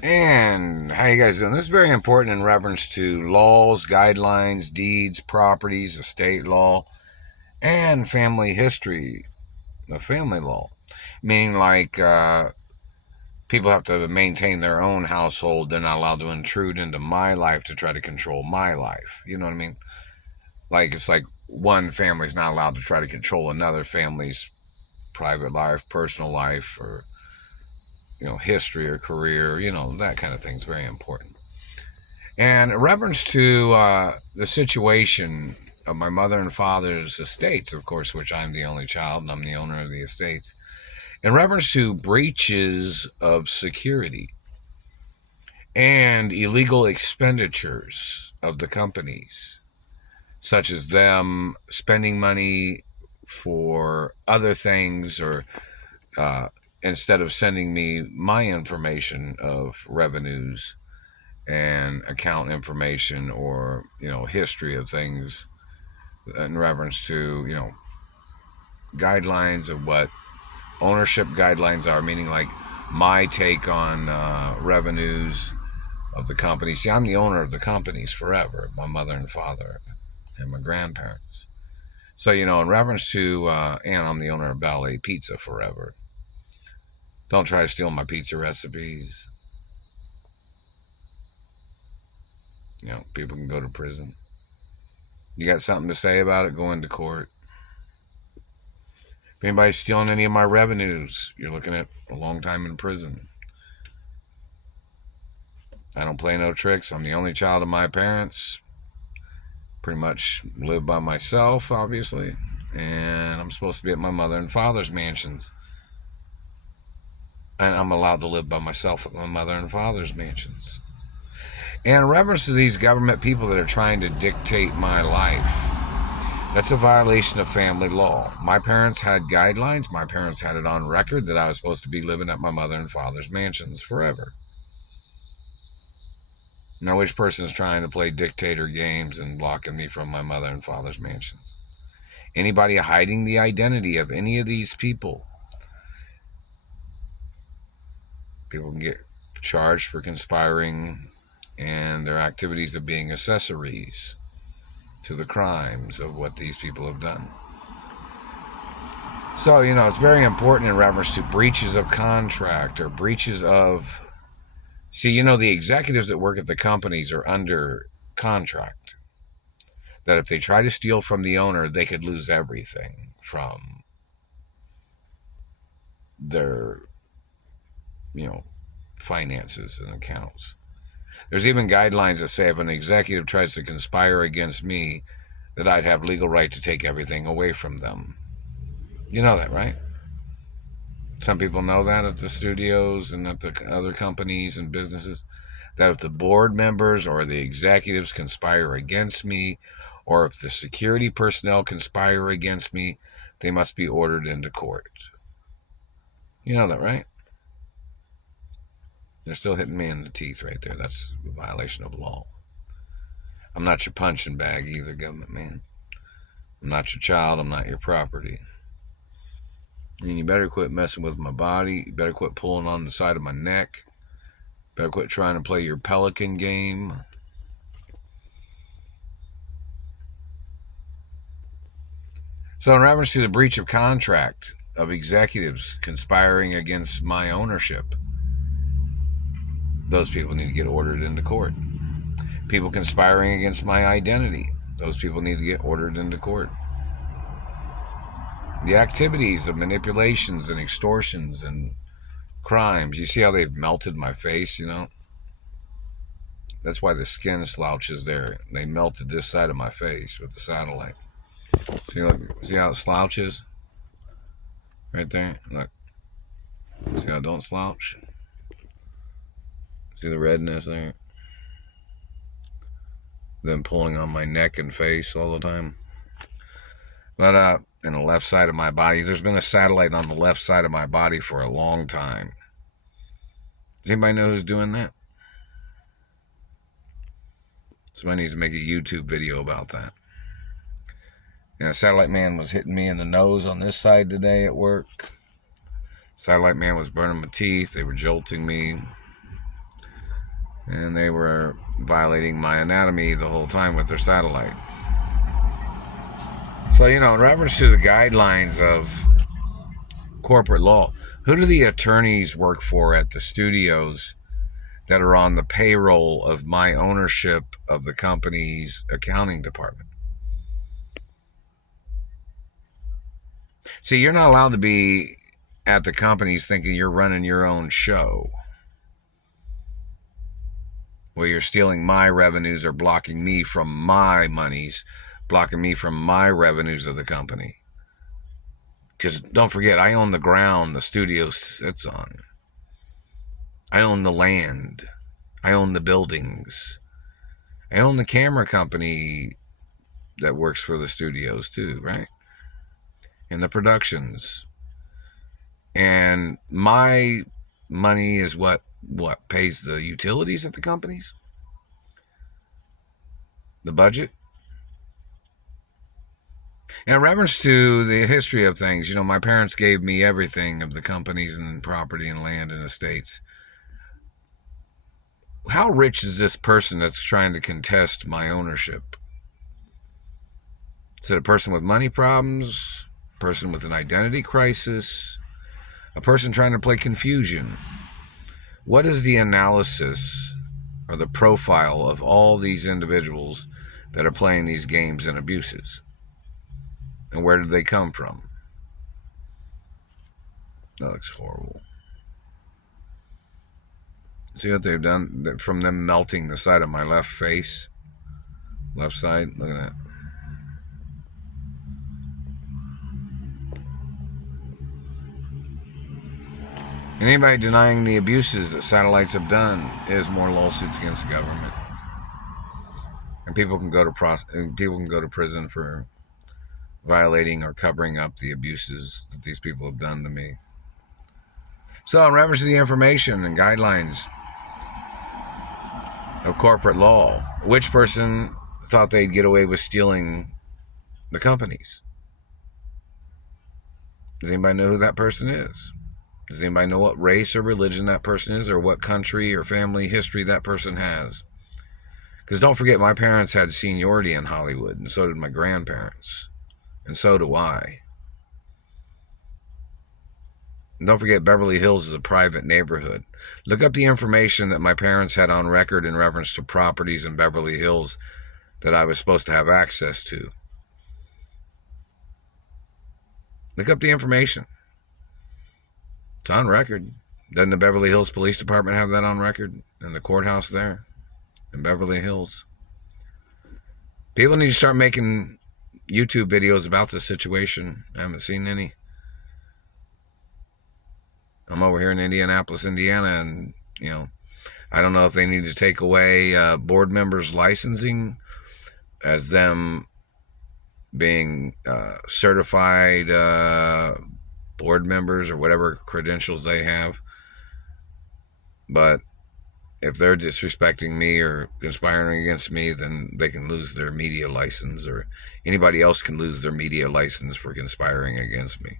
And how you guys doing? This is very important in reference to laws, guidelines, deeds, properties, estate law, and family history of family law. Meaning, like, people have to maintain their own household. They're not allowed to intrude into my life to try to control my life. You know what I mean? Like, it's like one family's not allowed to try to control another family's private life, personal life, or, history or career. That kind of thing is very important. And in reference to the situation of my mother and father's estates, of course, which I'm the only child and I'm the owner of the estates, in reference to breaches of security and illegal expenditures of the companies, such as them spending money for other things, or instead of sending me my information of revenues and account information, or history of things in reference to guidelines of what ownership guidelines are, meaning like my take on revenues of the company. See, I'm the owner of the companies forever, my mother and father and my grandparents. So, in reference to, and I'm the owner of Ballet Pizza forever. Don't try to steal my pizza recipes. People can go to prison. You got something to say about it, go into court. If anybody's stealing any of my revenues, you're looking at a long time in prison. I don't play no tricks. I'm the only child of my parents. Pretty much live by myself, obviously. And I'm supposed to be at my mother and father's mansions. And I'm allowed to live by myself at my mother and father's mansions. And in reference to these government people that are trying to dictate my life, that's a violation of family law. My parents had guidelines. My parents had it on record that I was supposed to be living at my mother and father's mansions forever. Now, which person is trying to play dictator games and blocking me from my mother and father's mansions? Anybody hiding the identity of any of these people? People can get charged for conspiring and their activities of being accessories to the crimes of what these people have done. So, it's very important in reference to breaches of contract or breaches of... See, the executives that work at the companies are under contract. That if they try to steal from the owner, they could lose everything from their, finances and accounts. There's even guidelines that say if an executive tries to conspire against me, that I'd have legal right to take everything away from them. You know that, right? Some people know that at the studios and at the other companies and businesses, that if the board members or the executives conspire against me, or if the security personnel conspire against me, they must be ordered into court. You know that, right? They're still hitting me in the teeth right there. That's a violation of law. I'm not your punching bag either, government man. I'm not your child. I'm not your property. And you better quit messing with my body. You better quit pulling on the side of my neck. Better quit trying to play your pelican game. So in reference to the breach of contract of executives conspiring against my ownership, those people need to get ordered into court. People conspiring against my identity, those people need to get ordered into court. The activities of manipulations and extortions and crimes, you see how they've melted my face, That's why the skin slouches there. They melted this side of my face with the satellite. See how it slouches? Right there? Look. See how it don't slouch? See the redness there? Them pulling on my neck and face all the time. But in the left side of my body, there's been a satellite on the left side of my body for a long time. Does anybody know who's doing that? Somebody needs to make a YouTube video about that. Satellite man was hitting me in the nose on this side today at work. Satellite man was burning my teeth. They were jolting me. And they were violating my anatomy the whole time with their satellite. So, in reference to the guidelines of corporate law, who do the attorneys work for at the studios that are on the payroll of my ownership of the company's accounting department? See, you're not allowed to be at the companies thinking you're running your own show, where you're stealing my revenues or blocking me from my monies, blocking me from my revenues of the company. Because don't forget, I own the ground the studio sits on. I own the land. I own the buildings. I own the camera company that works for the studios too, right? And the productions. And my money is what pays the utilities at the companies? The budget? In reference to the history of things, my parents gave me everything of the companies and property and land and estates. How rich is this person that's trying to contest my ownership? Is it a person with money problems? A person with an identity crisis? A person trying to play confusion? What is the analysis or the profile of all these individuals that are playing these games and abuses? And where did they come from? That looks horrible. See what they've done? From them melting the side of my left face. Left side. Look at that. Anybody denying the abuses that satellites have done is more lawsuits against the government. And people can go to prison for violating or covering up the abuses that these people have done to me. So, in reference to the information and guidelines of corporate law, which person thought they'd get away with stealing the companies? Does anybody know who that person is? Does anybody know what race or religion that person is, or what country or family history that person has? Because don't forget, my parents had seniority in Hollywood, and so did my grandparents. And so do I. And don't forget, Beverly Hills is a private neighborhood. Look up the information that my parents had on record in reference to properties in Beverly Hills that I was supposed to have access to. Look up the information. It's on record. Doesn't the Beverly Hills Police Department have that on record? And the courthouse there in Beverly Hills? People need to start making YouTube videos about this situation. I haven't seen any. I'm over here in Indianapolis, Indiana, and, I don't know if they need to take away board members' licensing as them being certified board members or whatever credentials they have. But if they're disrespecting me or conspiring against me, then they can lose their media license, or anybody else can lose their media license for conspiring against me.